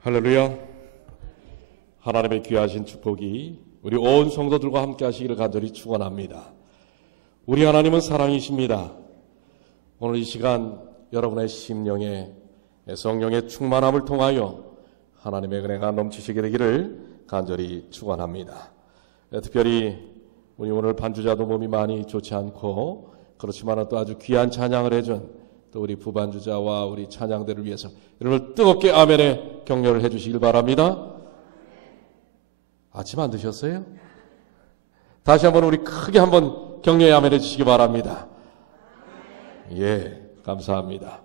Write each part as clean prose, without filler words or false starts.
할렐루야. 하나님의 귀하신 축복이 우리 온 성도들과 함께 하시기를 간절히 축원합니다. 우리 하나님은 사랑이십니다. 오늘 이 시간 여러분의 심령에 성령의 충만함을 통하여 하나님의 은혜가 넘치시게 되기를 간절히 축원합니다. 특별히 우리 오늘 반주자도 몸이 많이 좋지 않고 그렇지만 또 아주 귀한 찬양을 해준 또 우리 부반주자와 우리 찬양대를 위해서 여러분 뜨겁게 아멘의 격려를 해주시길 바랍니다. 아침 안 드셨어요? 다시 한번 우리 크게 한번 격려의 아멘 해주시기 바랍니다. 예, 감사합니다.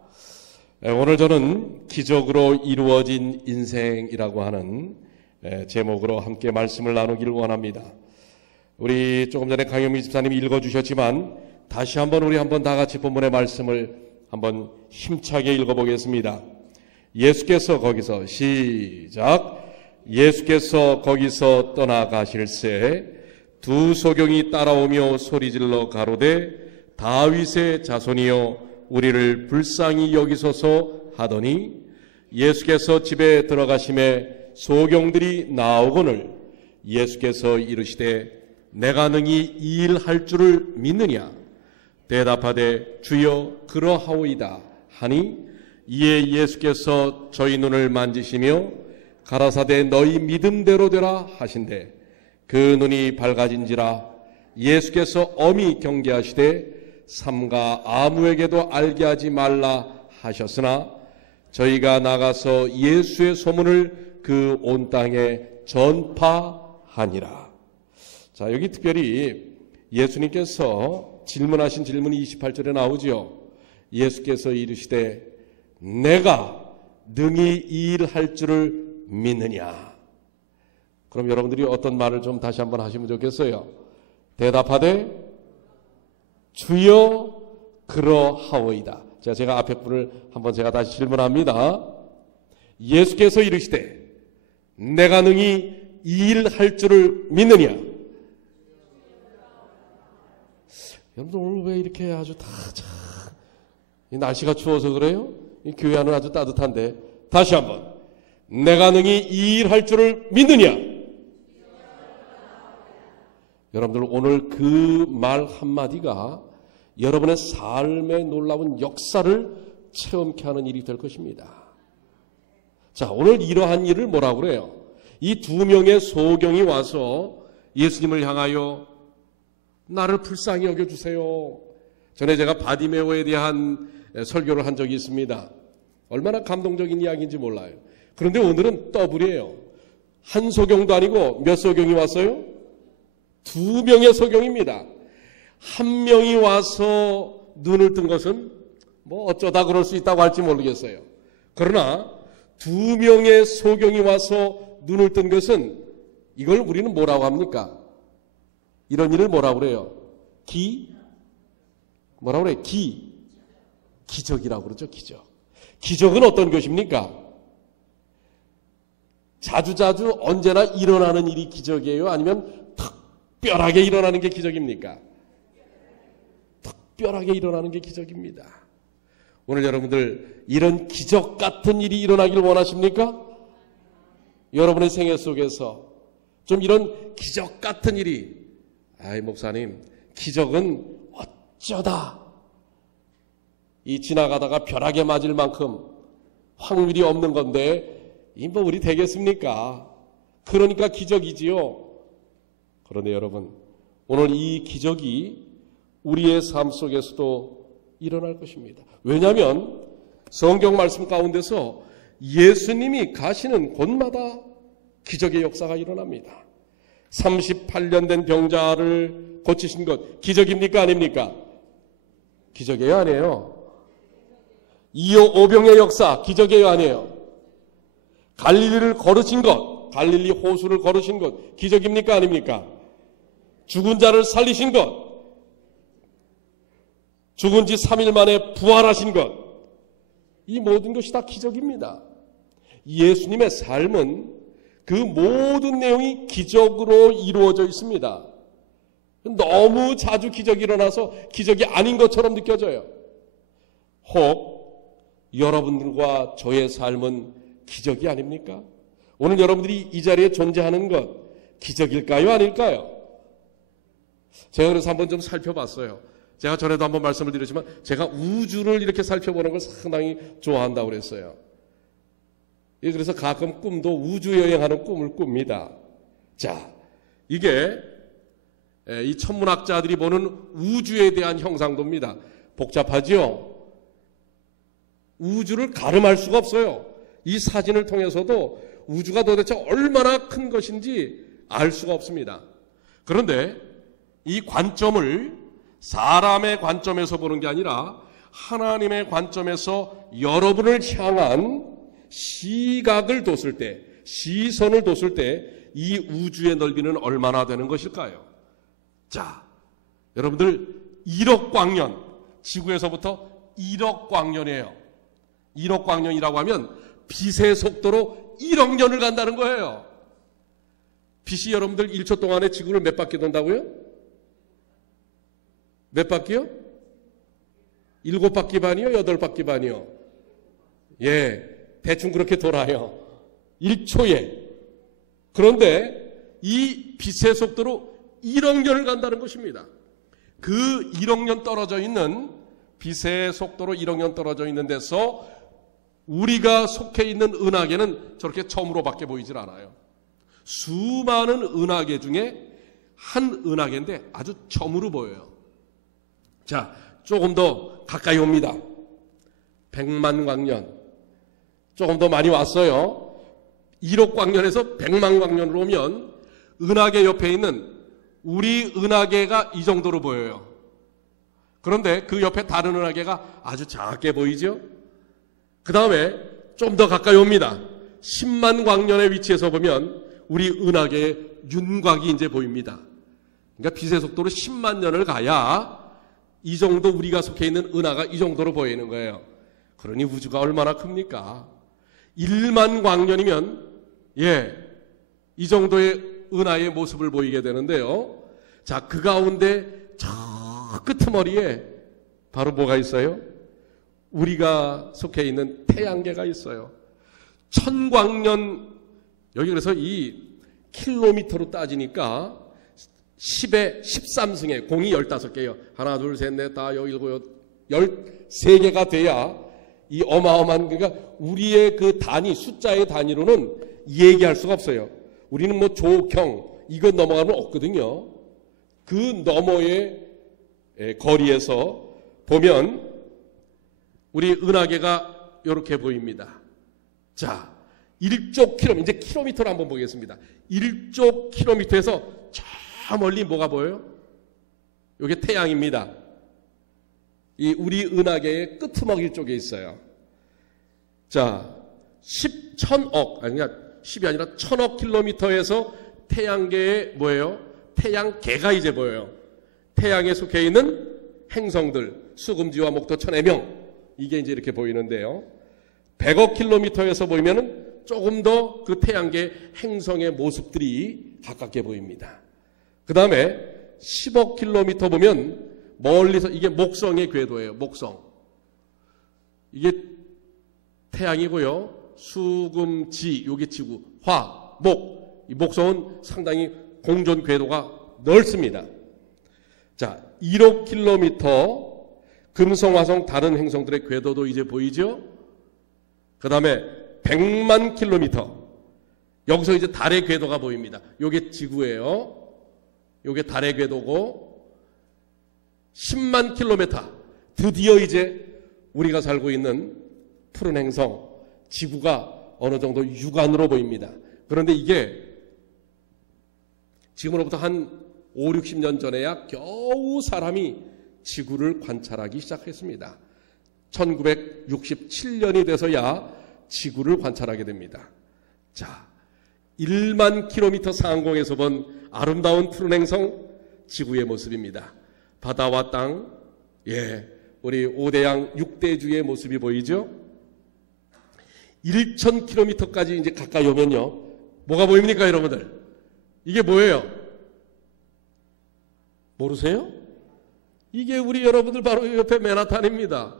오늘 저는 기적으로 이루어진 인생이라고 하는 제목으로 함께 말씀을 나누기를 원합니다. 우리 조금 전에 강영미 집사님이 읽어주셨지만 다시 한번 우리 한번 다 같이 본문의 말씀을 한번 힘차게 읽어보겠습니다. 예수께서 거기서 시작. 예수께서 거기서 떠나가실새 두 소경이 따라오며 소리질러 가로되 다윗의 자손이여 우리를 불쌍히 여기소서 하더니 예수께서 집에 들어가심에 소경들이 나오거늘 예수께서 이르시되 내가 능히 이 일 할 줄을 믿느냐 대답하되 주여 그러하오이다 하니 이에 예수께서 저희 눈을 만지시며 가라사대 너희 믿음대로 되라 하신대 그 눈이 밝아진지라 예수께서 엄히 경계하시되 삼가 아무에게도 알게 하지 말라 하셨으나 저희가 나가서 예수의 소문을 그 온 땅에 전파하니라. 자, 여기 특별히 예수님께서 질문하신 질문이 28절에 나오죠. 예수께서 이르시되 내가 능히 이 일 할 줄을 믿느냐. 그럼 여러분들이 어떤 말을 좀 다시 한번 하시면 좋겠어요. 대답하되 주여 그러하오이다. 제가 앞에 분을 한번 제가 다시 질문합니다. 예수께서 이르시되 내가 능히 이 일 할 줄을 믿느냐. 여러분들 오늘 왜 이렇게 아주 이 날씨가 추워서 그래요? 이 교회 안은 아주 따뜻한데 다시 한번 내가 능히 이 일 할 줄을 믿느냐. 여러분들 오늘 그 말 한마디가 여러분의 삶의 놀라운 역사를 체험케 하는 일이 될 것입니다. 자, 오늘 이러한 일을 뭐라고 그래요? 이 두 명의 소경이 와서 예수님을 향하여 나를 불쌍히 여겨주세요. 전에 제가 바디메오에 대한 설교를 한 적이 있습니다. 얼마나 감동적인 이야기인지 몰라요. 그런데 오늘은 더블이에요. 한 소경도 아니고 몇 소경이 왔어요? 두 명의 소경입니다. 한 명이 와서 눈을 뜬 것은 뭐 어쩌다 그럴 수 있다고 할지 모르겠어요. 그러나 두 명의 소경이 와서 눈을 뜬 것은 이걸 우리는 뭐라고 합니까? 이런 일을 뭐라고 그래요? 뭐라고 그래요? 기적이라고 그러죠. 기적. 기적은 어떤 것입니까? 자주자주 언제나 일어나는 일이 기적이에요? 아니면 특별하게 일어나는 게 기적입니까? 특별하게 일어나는 게 기적입니다. 오늘 여러분들 이런 기적 같은 일이 일어나길 원하십니까? 여러분의 생애 속에서 좀 이런 기적 같은 일이 아이 목사님 기적은 어쩌다 이 지나가다가 벼락에 맞을 만큼 확률이 없는 건데 이 뭐 우리 되겠습니까? 그러니까 기적이지요. 그런데 여러분 오늘 이 기적이 우리의 삶 속에서도 일어날 것입니다. 왜냐하면 성경 말씀 가운데서 예수님이 가시는 곳마다 기적의 역사가 일어납니다. 38년 된 병자를 고치신 것 기적입니까? 아닙니까? 기적이에요? 아니에요? 이호 오병의 역사 기적이에요? 아니에요? 갈릴리를 걸으신 것, 갈릴리 호수를 걸으신 것 기적입니까? 아닙니까? 죽은 자를 살리신 것, 죽은 지 3일 만에 부활하신 것, 이 모든 것이 다 기적입니다. 예수님의 삶은 그 모든 내용이 기적으로 이루어져 있습니다. 너무 자주 기적이 일어나서 기적이 아닌 것처럼 느껴져요. 혹 여러분들과 저의 삶은 기적이 아닙니까? 오늘 여러분들이 이 자리에 존재하는 것 기적일까요? 아닐까요? 제가 그래서 한번 좀 살펴봤어요. 제가 전에도 한번 말씀을 드렸지만 제가 우주를 이렇게 살펴보는 걸 상당히 좋아한다고 그랬어요. 그래서 가끔 꿈도 우주 여행하는 꿈을 꿉니다. 자, 이게 이 천문학자들이 보는 우주에 대한 형상도입니다. 복잡하죠? 우주를 가늠할 수가 없어요. 이 사진을 통해서도 우주가 도대체 얼마나 큰 것인지 알 수가 없습니다. 그런데 이 관점을 사람의 관점에서 보는 게 아니라 하나님의 관점에서 여러분을 향한 시각을 뒀을 때, 시선을 뒀을 때 이 우주의 넓이는 얼마나 되는 것일까요? 자, 여러분들 1억 광년, 지구에서부터 1억 광년이에요. 1억 광년이라고 하면 빛의 속도로 1억 년을 간다는 거예요. 빛이 여러분들 1초 동안에 지구를 몇 바퀴 돈다고요? 몇 바퀴요? 7바퀴 반이요? 8바퀴 반이요? 예, 대충 그렇게 돌아요. 1초에. 그런데 이 빛의 속도로 1억 년을 간다는 것입니다. 그 1억 년 떨어져 있는 빛의 속도로 1억 년 떨어져 있는 데서 우리가 속해 있는 은하계는 저렇게 점으로밖에 보이질 않아요. 수많은 은하계 중에 한 은하계인데 아주 점으로 보여요. 자, 조금 더 가까이 옵니다. 100만 광년. 조금 더 많이 왔어요. 1억 광년에서 100만 광년으로 오면 은하계 옆에 있는 우리 은하계가 이 정도로 보여요. 그런데 그 옆에 다른 은하계가 아주 작게 보이죠? 그 다음에 좀 더 가까이 옵니다. 10만 광년의 위치에서 보면 우리 은하계의 윤곽이 이제 보입니다. 그러니까 빛의 속도로 10만 년을 가야 이 정도 우리가 속해 있는 은하가 이 정도로 보이는 거예요. 그러니 우주가 얼마나 큽니까? 1만 광년이면 이 정도의 은하의 모습을 보이게 되는데요. 자, 그 가운데 저 끄트머리에 바로 뭐가 있어요? 우리가 속해 있는 태양계가 있어요. 1000광년, 여기 그래서 이 킬로미터로 따지니까 10의 13승에 공이 15개예요. 하나, 둘, 셋, 넷, 다, 여기, 일곱, 13개가 돼야 이 어마어마한, 그러니까 우리의 그 단위, 숫자의 단위로는 얘기할 수가 없어요. 우리는 뭐 조경, 이거 넘어가면 없거든요. 그 너머의 거리에서 보면 우리 은하계가 이렇게 보입니다. 자, 1조 킬로미터, 이제 킬로미터로 한번 보겠습니다. 1조 킬로미터에서 저 멀리 뭐가 보여요? 이게 태양입니다. 이 우리 은하계의 끄트머리 쪽에 있어요. 자, 10,000억, 그러니까 10이 아니라 1000억 킬로미터에서 태양계의 뭐예요? 태양계가 이제 보여요. 태양에 속해 있는 행성들, 수금지와 목도 천의 명, 이게 이제 이렇게 보이는데요. 100억 킬로미터에서 보이면은 조금 더 그 태양계 행성의 모습들이 가깝게 보입니다. 그 다음에 10억 킬로미터 보면 멀리서 이게 목성의 궤도예요. 목성. 이게 태양이고요. 수, 금, 지, 요게 지구, 화, 목. 이 목성은 상당히 공전 궤도가 넓습니다. 자, 1억 킬로미터 금성, 화성 다른 행성들의 궤도도 이제 보이죠? 그 다음에 100만 킬로미터. 여기서 이제 달의 궤도가 보입니다. 요게 지구예요. 요게 달의 궤도고 10만 킬로미터. 드디어 이제 우리가 살고 있는 푸른 행성, 지구가 어느 정도 육안으로 보입니다. 그런데 이게 지금으로부터 한 5, 60년 전에야 겨우 사람이 지구를 관찰하기 시작했습니다. 1967년이 돼서야 지구를 관찰하게 됩니다. 자, 1만 킬로미터 상공에서 본 아름다운 푸른 행성 지구의 모습입니다. 바다와 땅, 우리 5대양 6대주의 모습이 보이죠? 1000km까지 이제 가까이 오면요. 뭐가 보입니까, 여러분들? 이게 뭐예요? 모르세요? 이게 우리 여러분들 바로 옆에 맨하탄입니다.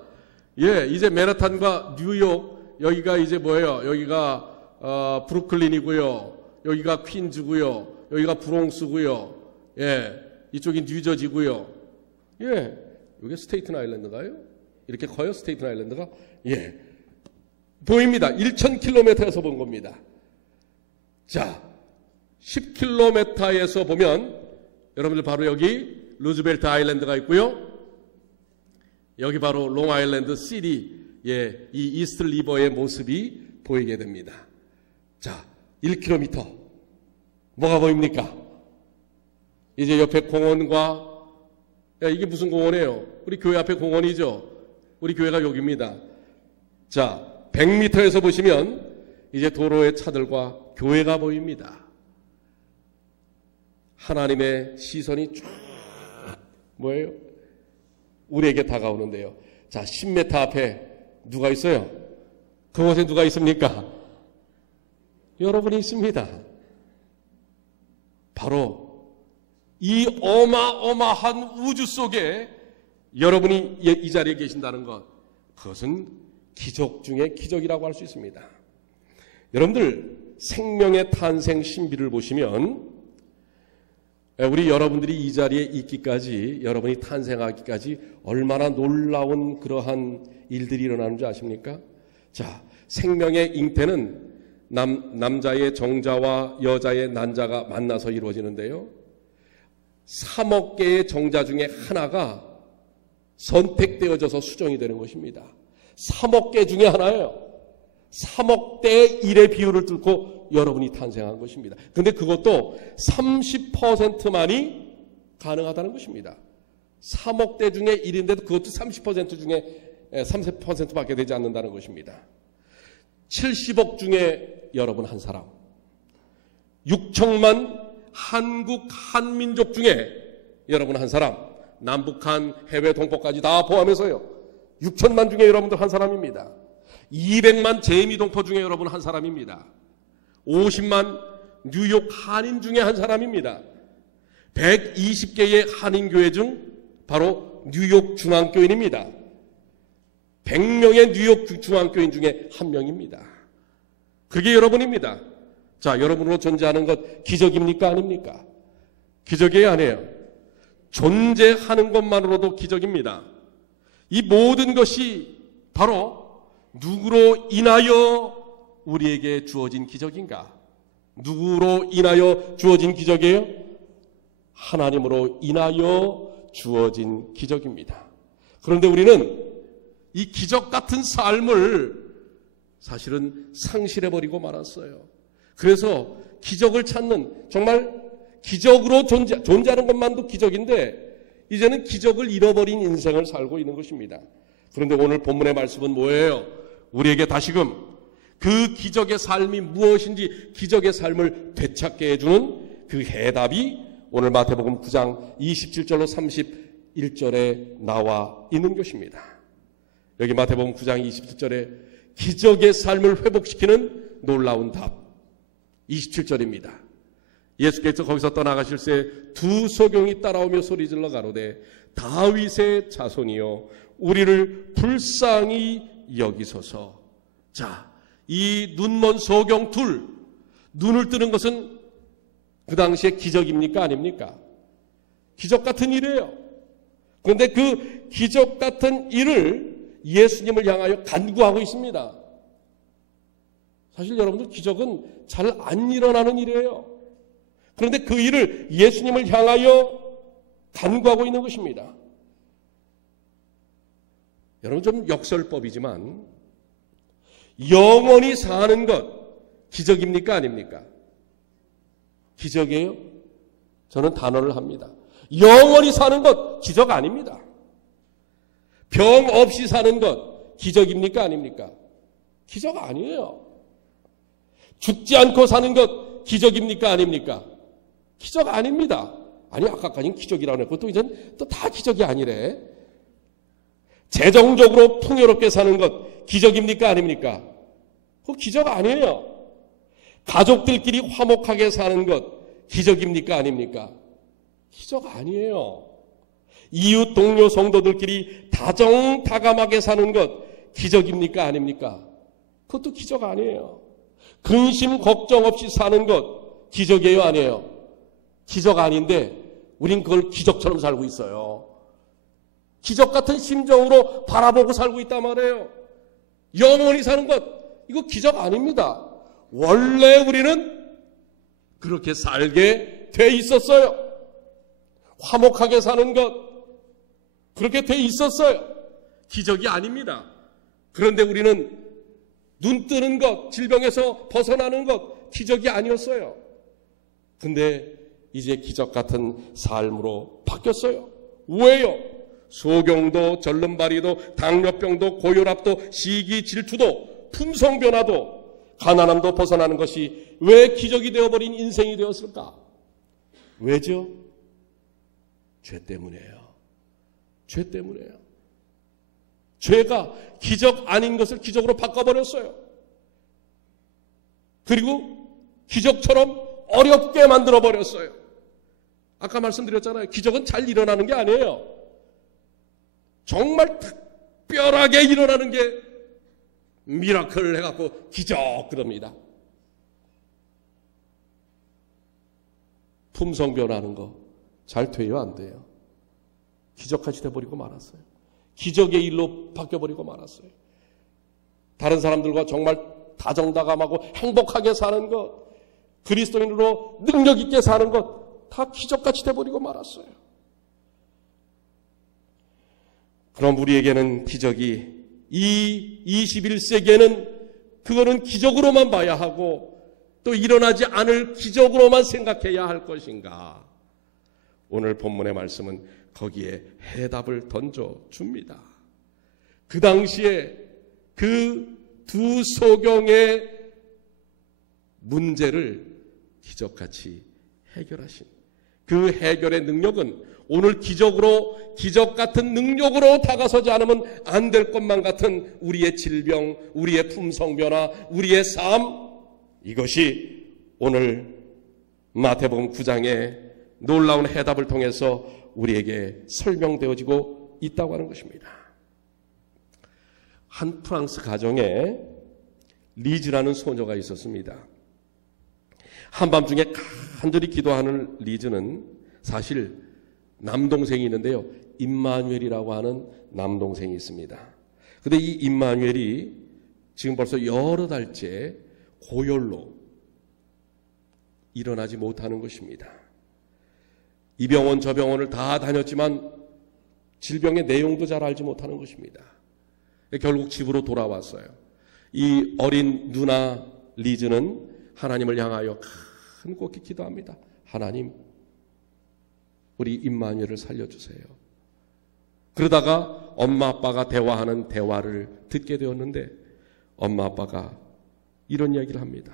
이제 맨하탄과 뉴욕 여기가 이제 뭐예요? 여기가 브루클린이고요. 여기가 퀸즈고요. 여기가 브롱스고요. 예, 이쪽이 뉴저지고요. 예, 이게 스테이튼 아일랜드인가요? 이렇게 커요? 스테이튼 아일랜드가? 예, 보입니다. 1000km에서 본 겁니다. 자, 10km에서 보면 여러분들 바로 여기 루즈벨트 아일랜드가 있고요. 여기 바로 롱아일랜드 시리, 예, 이 이스트 리버의 모습이 보이게 됩니다. 자, 1km 뭐가 보입니까? 이제 옆에 공원과, 야, 이게 무슨 공원이에요? 우리 교회 앞에 공원이죠. 우리 교회가 여기입니다. 자, 100m에서 보시면 이제 도로의 차들과 교회가 보입니다. 하나님의 시선이 쫙 뭐예요? 우리에게 다가오는데요. 자, 10m 앞에 누가 있어요? 그곳에 누가 있습니까? 여러분이 있습니다. 바로 이 어마어마한 우주 속에 여러분이 이 자리에 계신다는 것, 그것은 기적 중에 기적이라고 할 수 있습니다. 여러분들 생명의 탄생 신비를 보시면 우리 여러분들이 이 자리에 있기까지, 여러분이 탄생하기까지 얼마나 놀라운 그러한 일들이 일어나는 줄 아십니까? 자, 생명의 잉태는 남자의 정자와 여자의 난자가 만나서 이루어지는데요. 3억 개의 정자 중에 하나가 선택되어져서 수정이 되는 것입니다. 3억 개 중에 하나예요. 3억 대 1의 비율을 뚫고 여러분이 탄생한 것입니다. 그런데 그것도 30%만이 가능하다는 것입니다. 3억 대 중에 1인데도 그것도 30% 중에 30%밖에 되지 않는다는 것입니다. 70억 중에 여러분 한 사람, 6천만 한국 한민족 중에 여러분 한 사람, 남북한 해외 동포까지 다 포함해서요, 6천만 중에 여러분들 한 사람입니다. 200만 재미 동포 중에 여러분 한 사람입니다. 50만 뉴욕 한인 중에 한 사람입니다. 120개의 한인교회 중 바로 뉴욕 중앙교인입니다. 100명의 뉴욕 중앙교인 중에 한 명입니다. 그게 여러분입니다. 자, 여러분으로 존재하는 것 기적입니까? 아닙니까? 기적이에요? 아니에요? 존재하는 것만으로도 기적입니다. 이 모든 것이 바로 누구로 인하여 우리에게 주어진 기적인가? 누구로 인하여 주어진 기적이에요? 하나님으로 인하여 주어진 기적입니다. 그런데 우리는 이 기적 같은 삶을 사실은 상실해버리고 말았어요. 그래서 기적을 찾는, 정말 기적으로 존재하는 것만도 기적인데 이제는 기적을 잃어버린 인생을 살고 있는 것입니다. 그런데 오늘 본문의 말씀은 뭐예요? 우리에게 다시금 그 기적의 삶이 무엇인지, 기적의 삶을 되찾게 해주는 그 해답이 오늘 마태복음 9장 27절로 31절에 나와 있는 것입니다. 여기 마태복음 9장 27절에 기적의 삶을 회복시키는 놀라운 답, 27절입니다. 예수께서 거기서 떠나가실 새 두 소경이 따라오며 소리질러 가로되 다윗의 자손이여 우리를 불쌍히 여기소서. 자, 이 눈먼 소경 둘, 눈을 뜨는 것은 그 당시에 기적입니까? 아닙니까? 기적 같은 일이에요. 그런데 그 기적 같은 일을 예수님을 향하여 간구하고 있습니다. 사실 여러분들 기적은 잘 안 일어나는 일이에요. 그런데 그 일을 예수님을 향하여 간구하고 있는 것입니다. 여러분 좀 역설법이지만 영원히 사는 것 기적입니까? 아닙니까? 기적이에요? 저는 단언을 합니다. 영원히 사는 것 기적 아닙니다. 병 없이 사는 것 기적입니까? 아닙니까? 기적 아니에요. 죽지 않고 사는 것 기적입니까? 아닙니까? 기적 아닙니다. 아니, 아까까지는 기적이라고 했고 또 이젠 또 다 기적이 아니래. 재정적으로 풍요롭게 사는 것 기적입니까? 아닙니까? 그거 기적 아니에요. 가족들끼리 화목하게 사는 것 기적입니까? 아닙니까? 기적 아니에요. 이웃 동료 성도들끼리 다정다감하게 사는 것 기적입니까? 아닙니까? 그것도 기적 아니에요. 근심 걱정 없이 사는 것 기적이에요, 아니에요? 기적 아닌데 우린 그걸 기적처럼 살고 있어요. 기적 같은 심정으로 바라보고 살고 있단 말이에요. 영원히 사는 것, 이거 기적 아닙니다. 원래 우리는 그렇게 살게 돼 있었어요. 화목하게 사는 것, 그렇게 돼 있었어요. 기적이 아닙니다. 그런데 우리는 눈 뜨는 것, 질병에서 벗어나는 것, 기적이 아니었어요. 근데 이제 기적 같은 삶으로 바뀌었어요. 왜요? 소경도, 절름발이도, 당뇨병도, 고혈압도, 시기, 질투도, 품성변화도, 가난함도 벗어나는 것이 왜 기적이 되어버린 인생이 되었을까? 왜죠? 죄 때문이에요. 죄 때문이에요. 죄가 기적 아닌 것을 기적으로 바꿔버렸어요. 그리고 기적처럼 어렵게 만들어버렸어요. 아까 말씀드렸잖아요. 기적은 잘 일어나는 게 아니에요. 정말 특별하게 일어나는 게 미라클을 해갖고 기적 그럽니다. 품성 변하는 거 잘 돼요, 안 돼요? 기적같이 돼버리고 말았어요. 기적의 일로 바뀌어버리고 말았어요. 다른 사람들과 정말 다정다감하고 행복하게 사는 것, 그리스도인으로 능력 있게 사는 것 다 기적같이 돼버리고 말았어요. 그럼 우리에게는 기적이 이 21세기에는 그거는 기적으로만 봐야 하고 또 일어나지 않을 기적으로만 생각해야 할 것인가? 오늘 본문의 말씀은 거기에 해답을 던져줍니다. 그 당시에 그 두 소경의 문제를 기적같이 해결하신 그 해결의 능력은 오늘 기적 같은 능력으로 다가서지 않으면 안 될 것만 같은 우리의 질병, 우리의 품성변화, 우리의 삶, 이것이 오늘 마태복음 9장의 놀라운 해답을 통해서 우리에게 설명되어지고 있다고 하는 것입니다. 한 프랑스 가정에 리즈라는 소녀가 있었습니다. 한밤중에 간절히 기도하는 리즈는 사실 남동생이 있는데요. 임마누엘이라고 하는 남동생이 있습니다. 그런데 이 임마누엘이 지금 벌써 여러 달째 고열로 일어나지 못하는 것입니다. 이 병원 저 병원을 다 다녔지만 질병의 내용도 잘 알지 못하는 것입니다. 결국 집으로 돌아왔어요. 이 어린 누나 리즈는 하나님을 향하여 간곡히 기도합니다. 하나님, 우리 임마누엘을 살려주세요. 그러다가 엄마 아빠가 대화하는 대화를 듣게 되었는데 엄마 아빠가 이런 이야기를 합니다.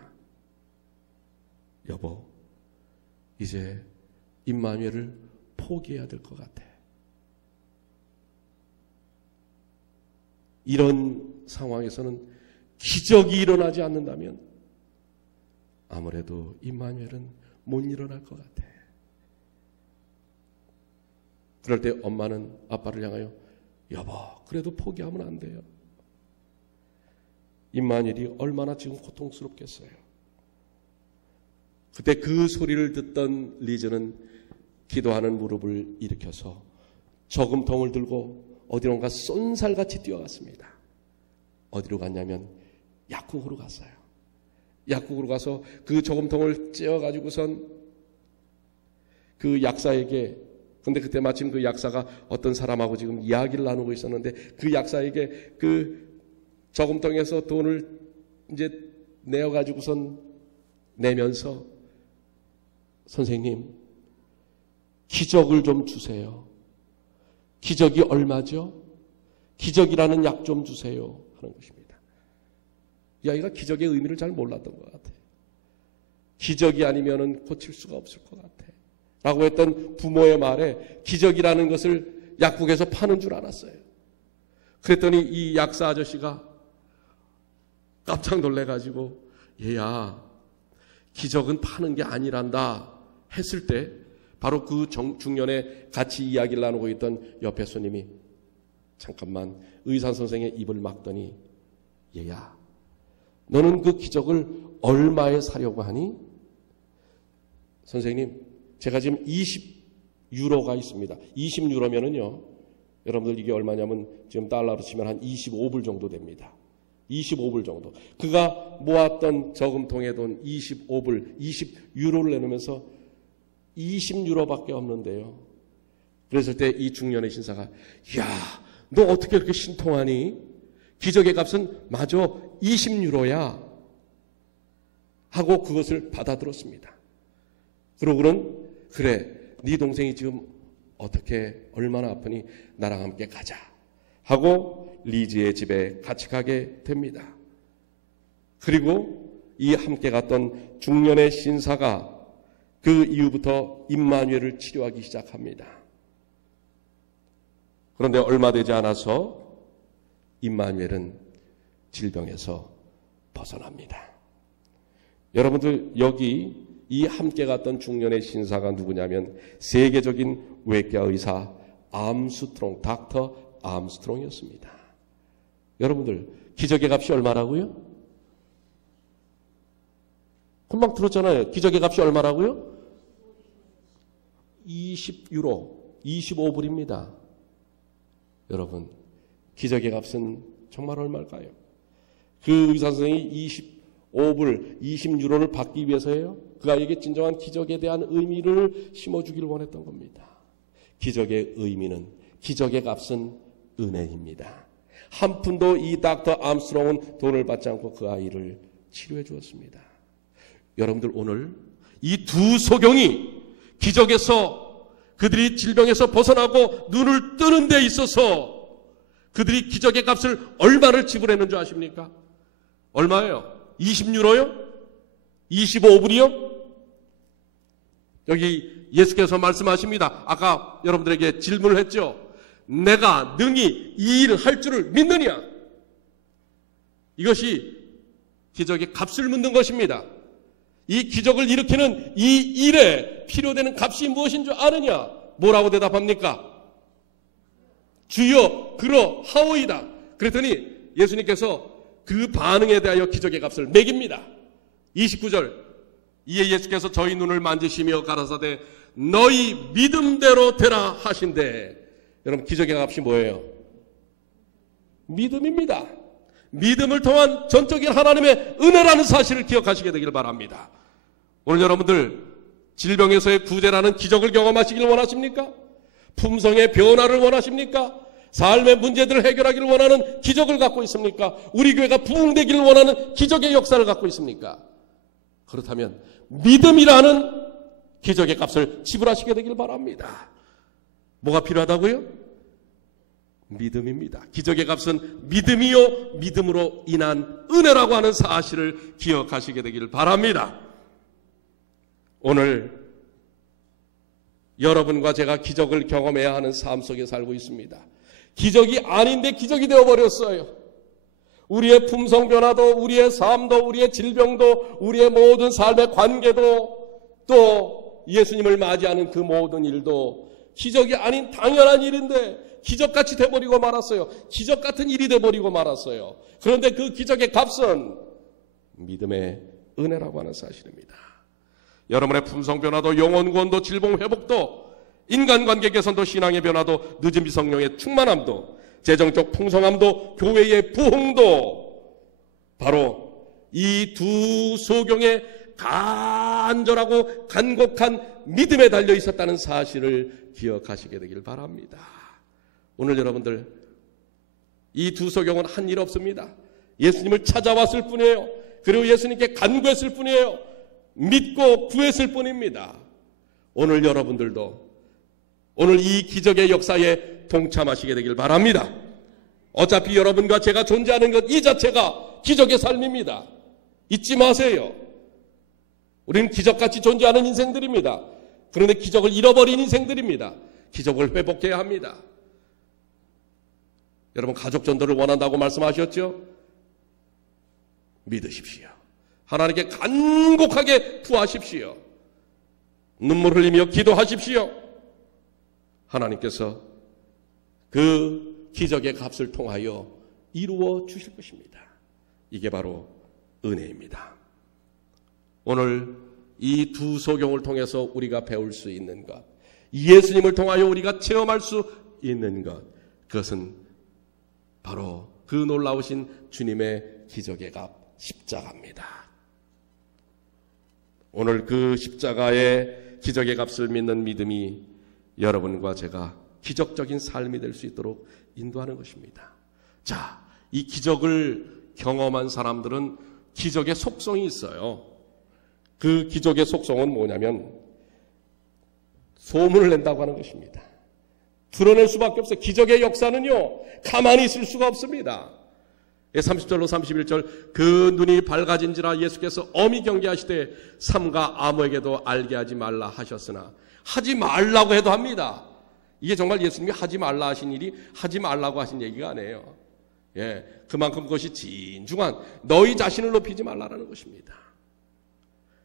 여보, 이제 임마누엘을 포기해야 될 것 같아. 이런 상황에서는 기적이 일어나지 않는다면 아무래도 임마누엘은 못 일어날 것 같아. 그럴 때 엄마는 아빠를 향하여 여보, 그래도 포기하면 안 돼요. 임마누엘이 얼마나 지금 고통스럽겠어요. 그때 그 소리를 듣던 리즈는 기도하는 무릎을 일으켜서 저금통을 들고 어디론가 쏜살같이 뛰어갔습니다. 어디로 갔냐면 약국으로 갔어요. 약국으로 가서 그 저금통을 찧어가지고선 그 약사에게, 근데 그때 마침 그 약사가 어떤 사람하고 지금 이야기를 나누고 있었는데 그 약사에게 그 저금통에서 돈을 이제 내어가지고선 내면서 선생님, 기적을 좀 주세요. 기적이 얼마죠? 기적이라는 약 좀 주세요. 하는 것입니다. 이 아이가 기적의 의미를 잘 몰랐던 것 같아요. 기적이 아니면은 고칠 수가 없을 것 같아. 라고 했던 부모의 말에 기적이라는 것을 약국에서 파는 줄 알았어요. 그랬더니 이 약사 아저씨가 깜짝 놀래가지고 얘야, 기적은 파는 게 아니란다 했을 때 바로 그 중년에 같이 이야기를 나누고 있던 옆에 손님이 잠깐만 의사 선생의 입을 막더니 얘야, 너는 그 기적을 얼마에 사려고 하니? 선생님, 제가 지금 20유로가 있습니다. 20유로면은요, 여러분들 이게 얼마냐면 지금 달러로 치면 한 25불 정도 됩니다. 25불 정도. 그가 모았던 저금통의 돈 25불, 20유로를 내놓으면서 20유로밖에 없는데요. 그랬을 때 이 중년의 신사가, 야, 너 어떻게 그렇게 신통하니? 기적의 값은 마저 20유로야. 하고 그것을 받아들었습니다. 그러고는, 그래, 네 동생이 지금 어떻게 얼마나 아프니 나랑 함께 가자 하고 리즈의 집에 같이 가게 됩니다. 그리고 이 함께 갔던 중년의 신사가 그 이후부터 임마누엘을 치료하기 시작합니다. 그런데 얼마 되지 않아서 임마누엘은 질병에서 벗어납니다. 여러분들, 여기 이 함께 갔던 중년의 신사가 누구냐면 세계적인 외과 의사 암스트롱, 닥터 암스트롱이었습니다. 여러분들, 기적의 값이 얼마라고요? 금방 들었잖아요. 기적의 값이 얼마라고요? 20유로, 25불입니다. 여러분, 기적의 값은 정말 얼마일까요? 그 의사 선생님이 25불, 20유로를 받기 위해서예요. 그 아이에게 진정한 기적에 대한 의미를 심어주기를 원했던 겁니다. 기적의 의미는, 기적의 값은 은혜입니다. 한 푼도 이 닥터 암스트롱은 돈을 받지 않고 그 아이를 치료해 주었습니다. 여러분들, 오늘 이 두 소경이 기적에서, 그들이 질병에서 벗어나고 눈을 뜨는 데 있어서 그들이 기적의 값을 얼마를 지불했는 줄 아십니까? 얼마예요? 20유로요? 25불이요? 여기 예수께서 말씀하십니다. 아까 여러분들에게 질문을 했죠. 내가 능히 이 일을 할 줄을 믿느냐? 이것이 기적의 값을 묻는 것입니다. 이 기적을 일으키는 이 일에 필요되는 값이 무엇인 줄 아느냐? 뭐라고 대답합니까? 주여, 그러하오이다. 그랬더니 예수님께서 그 반응에 대하여 기적의 값을 매깁니다. 29절, 이에 예수께서 저희 눈을 만지시며 가라사대 너희 믿음대로 되라 하신대. 여러분, 기적의 값이 뭐예요? 믿음입니다. 믿음을 통한 전적인 하나님의 은혜라는 사실을 기억하시게 되길 바랍니다. 오늘 여러분들, 질병에서의 구제라는 기적을 경험하시길 원하십니까? 품성의 변화를 원하십니까? 삶의 문제들을 해결하기를 원하는 기적을 갖고 있습니까? 우리 교회가 부흥되기를 원하는 기적의 역사를 갖고 있습니까? 그렇다면 믿음이라는 기적의 값을 지불하시게 되길 바랍니다. 뭐가 필요하다고요? 믿음입니다. 기적의 값은 믿음이요, 믿음으로 인한 은혜라고 하는 사실을 기억하시게 되길 바랍니다. 오늘 여러분과 제가 기적을 경험해야 하는 삶 속에 살고 있습니다. 기적이 아닌데 기적이 되어버렸어요. 우리의 품성 변화도, 우리의 삶도, 우리의 질병도, 우리의 모든 삶의 관계도, 또 예수님을 맞이하는 그 모든 일도 기적이 아닌 당연한 일인데 기적같이 돼버리고 말았어요. 기적 같은 일이 돼버리고 말았어요. 그런데 그 기적의 값은 믿음의 은혜라고 하는 사실입니다. 여러분의 품성 변화도, 영혼 구원도, 질병 회복도, 인간관계 개선도, 신앙의 변화도, 늦은 미성령의 충만함도, 재정적 풍성함도, 교회의 부흥도 바로 이 두 소경의 간절하고 간곡한 믿음에 달려 있었다는 사실을 기억하시게 되길 바랍니다. 오늘 여러분들, 이 두 소경은 한 일 없습니다. 예수님을 찾아왔을 뿐이에요. 그리고 예수님께 간구했을 뿐이에요. 믿고 구했을 뿐입니다. 오늘 여러분들도 오늘 이 기적의 역사에 동참하시게 되길 바랍니다. 어차피 여러분과 제가 존재하는 것 이 자체가 기적의 삶입니다. 잊지 마세요. 우리는 기적같이 존재하는 인생들입니다. 그런데 기적을 잃어버린 인생들입니다. 기적을 회복해야 합니다. 여러분, 가족 전도를 원한다고 말씀하셨죠? 믿으십시오. 하나님께 간곡하게 구하십시오. 눈물 흘리며 기도하십시오. 하나님께서 그 기적의 값을 통하여 이루어 주실 것입니다. 이게 바로 은혜입니다. 오늘 이 두 소경을 통해서 우리가 배울 수 있는 것, 예수님을 통하여 우리가 체험할 수 있는 것, 그것은 바로 그 놀라우신 주님의 기적의 값, 십자가입니다. 오늘 그 십자가의 기적의 값을 믿는 믿음이 여러분과 제가 기적적인 삶이 될 수 있도록 인도하는 것입니다. 자, 이 기적을 경험한 사람들은 기적의 속성이 있어요. 그 기적의 속성은 뭐냐면 소문을 낸다고 하는 것입니다. 드러낼 수밖에 없어요. 기적의 역사는요, 가만히 있을 수가 없습니다. 30절로 31절, 그 눈이 밝아진지라 예수께서 엄히 경계하시되 삼가 아무에게도 알게 하지 말라 하셨으나, 하지 말라고 해도 합니다. 이게 정말 예수님이 하지 말라 하신 일이 하지 말라고 하신 얘기가 아니에요. 예, 그만큼 그것이 진중한, 너희 자신을 높이지 말라라는 것입니다.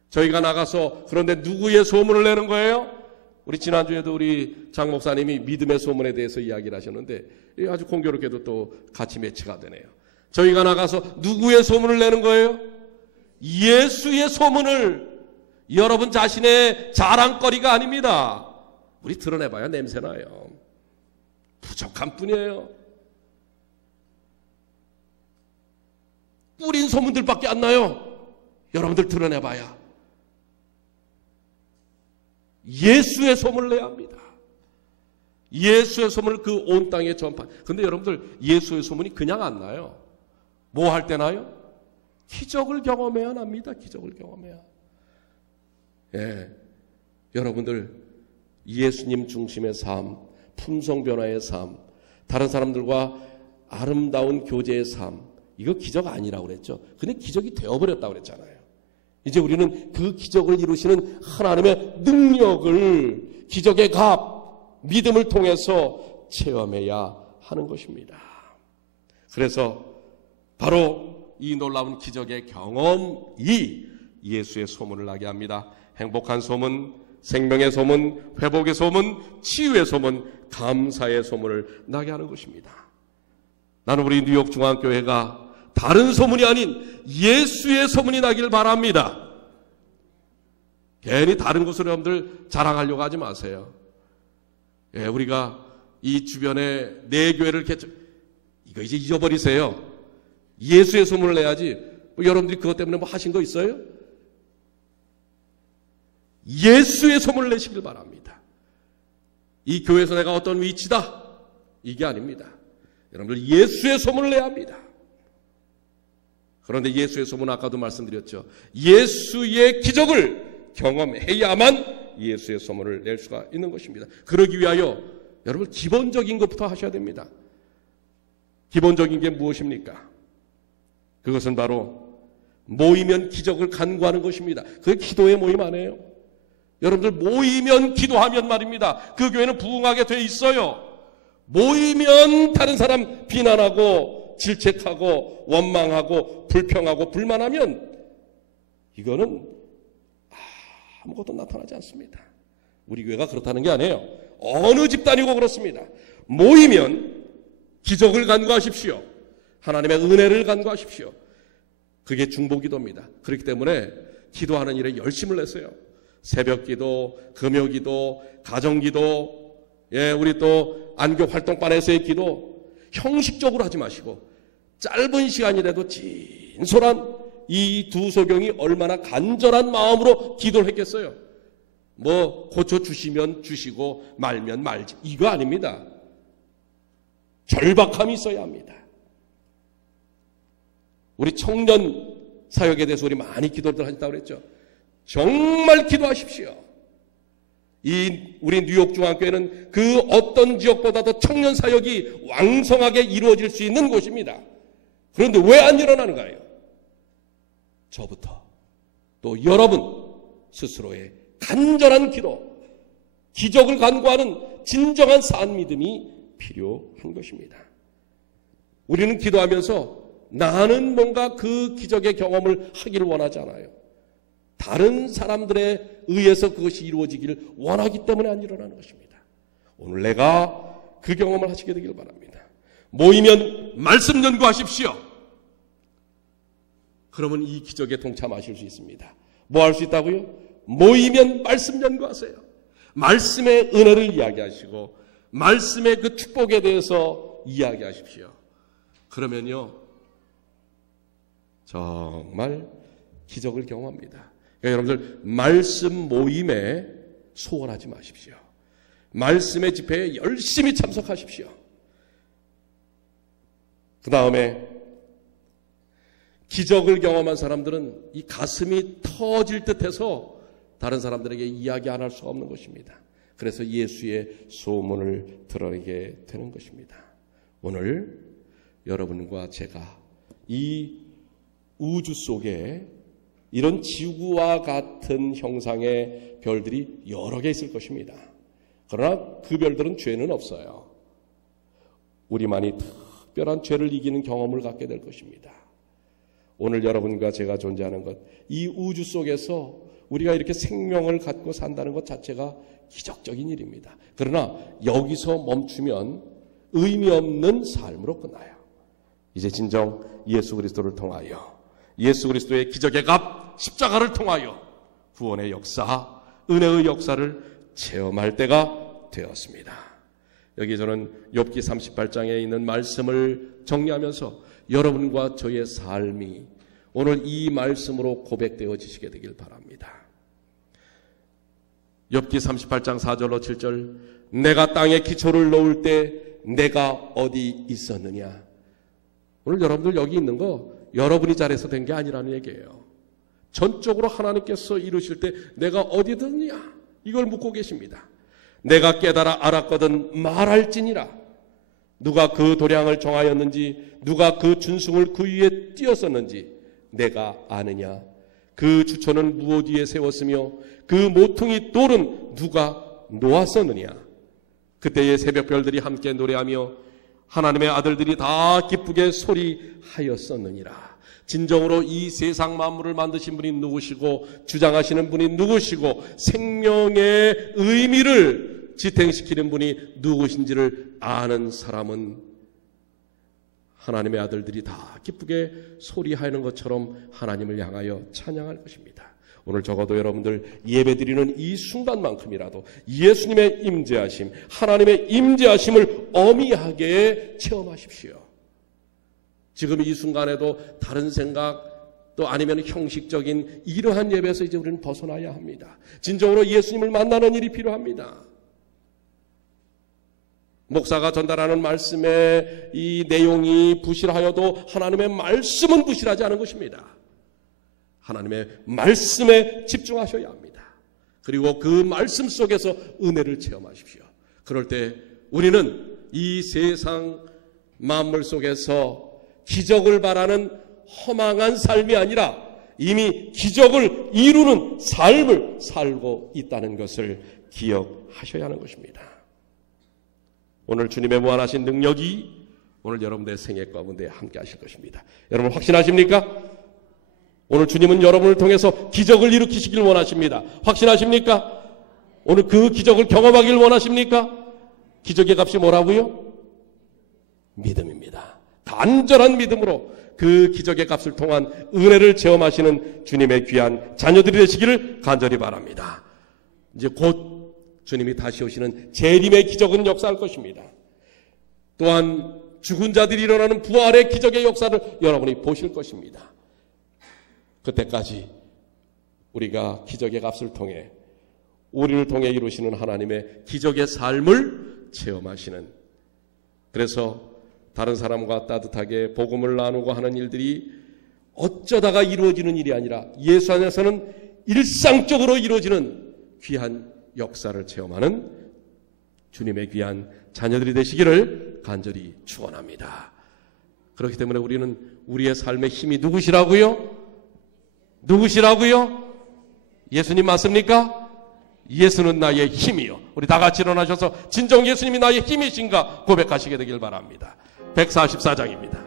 저희가 나가서 그런데 누구의 소문을 내는 거예요? 우리 지난주에도 우리 장 목사님이 믿음의 소문에 대해서 이야기를 하셨는데 아주 공교롭게도 또 같이 매치가 되네요. 저희가 나가서 누구의 소문을 내는 거예요? 예수의 소문을. 여러분 자신의 자랑거리가 아닙니다. 우리 드러내봐야 냄새나요. 부족한 뿐이에요. 뿌린 소문들밖에 안 나요. 여러분들 드러내봐야. 예수의 소문을 내야 합니다. 예수의 소문을 그 온 땅에 전파. 근데 여러분들 예수의 소문이 그냥 안 나요. 뭐 할 때 나요? 기적을 경험해야 납니다. 기적을 경험해야. 예, 여러분들 예수님 중심의 삶, 품성 변화의 삶, 다른 사람들과 아름다운 교제의 삶, 이거 기적 아니라고 그랬죠. 근데 기적이 되어버렸다고 그랬잖아요. 이제 우리는 그 기적을 이루시는 하나님의 능력을, 기적의 값, 믿음을 통해서 체험해야 하는 것입니다. 그래서 바로 이 놀라운 기적의 경험이 예수의 소문을 나게 합니다. 행복한 소문, 생명의 소문, 회복의 소문, 치유의 소문, 감사의 소문을 나게 하는 것입니다. 나는 우리 뉴욕 중앙교회가 다른 소문이 아닌 예수의 소문이 나길 바랍니다. 괜히 다른 곳으로 여러분들 자랑하려고 하지 마세요. 예, 우리가 이 주변에 내 교회를 이거 이제 잊어버리세요. 예수의 소문을 내야지. 여러분들이 그것 때문에 뭐 하신 거 있어요? 예수의 소문을 내시길 바랍니다. 이 교회에서 내가 어떤 위치다, 이게 아닙니다. 여러분들 예수의 소문을 내야 합니다. 그런데 예수의 소문은 아까도 말씀드렸죠. 예수의 기적을 경험해야만 예수의 소문을 낼 수가 있는 것입니다. 그러기 위하여 여러분 기본적인 것부터 하셔야 됩니다. 기본적인 게 무엇입니까? 그것은 바로 모이면 기적을 간구하는 것입니다. 그게 기도의 모임 아니에요. 여러분들 모이면 기도하면 말입니다. 그 교회는 부흥하게 돼 있어요. 모이면 다른 사람 비난하고 질책하고 원망하고 불평하고 불만하면 이거는 아무것도 나타나지 않습니다. 우리 교회가 그렇다는 게 아니에요. 어느 집단이고 그렇습니다. 모이면 기적을 간구하십시오. 하나님의 은혜를 간구하십시오. 그게 중보기도입니다. 그렇기 때문에 기도하는 일에 열심을 내세요. 새벽기도, 금요기도, 가정기도, 예, 우리 또 안교 활동반에서의 기도 형식적으로 하지 마시고 짧은 시간이라도 진솔한 이 두 소경이 얼마나 간절한 마음으로 기도를 했겠어요. 뭐 고쳐주시면 주시고 말면 말지, 이거 아닙니다. 절박함이 있어야 합니다. 우리 청년 사역에 대해서 우리 많이 기도를 하셨다고 그랬죠. 정말 기도하십시오. 우리 뉴욕 중앙교회는 그 어떤 지역보다도 청년 사역이 왕성하게 이루어질 수 있는 곳입니다. 그런데 왜 안 일어나는가요? 저부터 또 여러분 스스로의 간절한 기도, 기적을 간구하는 진정한 산 믿음이 필요한 것입니다. 우리는 기도하면서 나는 뭔가 그 기적의 경험을 하기를 원하지 않아요. 다른 사람들에 의해서 그것이 이루어지기를 원하기 때문에 안 일어나는 것입니다. 오늘 내가 그 경험을 하시게 되길 바랍니다. 모이면 말씀 연구하십시오. 그러면 이 기적에 동참하실 수 있습니다. 뭐 할 수 있다고요? 모이면 말씀 연구하세요. 말씀의 은혜를 이야기하시고 말씀의 그 축복에 대해서 이야기하십시오. 그러면요 정말 기적을 경험합니다. 그러니까 여러분들 말씀 모임에 소홀하지 마십시오. 말씀의 집회에 열심히 참석하십시오. 그 다음에 기적을 경험한 사람들은 이 가슴이 터질 듯해서 다른 사람들에게 이야기 안 할 수가 없는 것입니다. 그래서 예수의 소문을 드러내게 되는 것입니다. 오늘 여러분과 제가 이 우주 속에 이런 지구와 같은 형상의 별들이 여러 개 있을 것입니다. 그러나 그 별들은 죄는 없어요. 우리만이 특별한 죄를 이기는 경험을 갖게 될 것입니다. 오늘 여러분과 제가 존재하는 것, 이 우주 속에서 우리가 이렇게 생명을 갖고 산다는 것 자체가 기적적인 일입니다. 그러나 여기서 멈추면 의미 없는 삶으로 끝나요. 이제 진정 예수 그리스도를 통하여, 예수 그리스도의 기적의 값 십자가를 통하여 구원의 역사, 은혜의 역사를 체험할 때가 되었습니다. 여기 저는 욥기 38장에 있는 말씀을 정리하면서 여러분과 저의 삶이 오늘 이 말씀으로 고백되어지시게 되길 바랍니다. 욥기 38장 4절로 7절, 내가 땅에 기초를 놓을 때 내가 어디 있었느냐. 오늘 여러분들 여기 있는 거 여러분이 잘해서 된 게 아니라는 얘기예요. 전적으로 하나님께서 이루실 때 내가 어디 있느냐, 이걸 묻고 계십니다. 내가 깨달아 알았거든 말할지니라. 누가 그 도량을 정하였는지, 누가 그 준승을 그 위에 띄었었는지 내가 아느냐. 그 주초는 무엇 위에 세웠으며 그 모퉁이 돌은 누가 놓았었느냐. 그때의 새벽별들이 함께 노래하며 하나님의 아들들이 다 기쁘게 소리하였었느니라. 진정으로 이 세상 만물을 만드신 분이 누구시고 주장하시는 분이 누구시고 생명의 의미를 지탱시키는 분이 누구신지를 아는 사람은 하나님의 아들들이 다 기쁘게 소리하는 것처럼 하나님을 향하여 찬양할 것입니다. 오늘 적어도 여러분들 예배드리는 이 순간만큼이라도 예수님의 임재하심, 하나님의 임재하심을 어미하게 체험하십시오. 지금 이 순간에도 다른 생각 또 아니면 형식적인 이러한 예배에서 이제 우리는 벗어나야 합니다. 진정으로 예수님을 만나는 일이 필요합니다. 목사가 전달하는 말씀의 이 내용이 부실하여도 하나님의 말씀은 부실하지 않은 것입니다. 하나님의 말씀에 집중하셔야 합니다. 그리고 그 말씀 속에서 은혜를 체험하십시오. 그럴 때 우리는 이 세상 만물 속에서 기적을 바라는 허망한 삶이 아니라 이미 기적을 이루는 삶을 살고 있다는 것을 기억하셔야 하는 것입니다. 오늘 주님의 무한하신 능력이 오늘 여러분들의 생애 가운데 함께 하실 것입니다. 여러분 확신하십니까? 오늘 주님은 여러분을 통해서 기적을 일으키시길 원하십니다. 확신하십니까? 오늘 그 기적을 경험하길 원하십니까? 기적의 값이 뭐라고요? 믿음입니다. 간절한 믿음으로 그 기적의 값을 통한 은혜를 체험하시는 주님의 귀한 자녀들이 되시기를 간절히 바랍니다. 이제 곧 주님이 다시 오시는 재림의 기적은 역사할 것입니다. 또한 죽은 자들이 일어나는 부활의 기적의 역사를 여러분이 보실 것입니다. 그때까지 우리가 기적의 값을 통해 우리를 통해 이루시는 하나님의 기적의 삶을 체험하시는, 그래서 다른 사람과 따뜻하게 복음을 나누고 하는 일들이 어쩌다가 이루어지는 일이 아니라 예수 안에서는 일상적으로 이루어지는 귀한 역사를 체험하는 주님의 귀한 자녀들이 되시기를 간절히 축원합니다. 그렇기 때문에 우리는 우리의 삶의 힘이 누구시라고요? 누구시라고요? 예수님 맞습니까? 예수는 나의 힘이요. 우리 다 같이 일어나셔서 진정 예수님이 나의 힘이신가 고백하시게 되길 바랍니다. 144장입니다.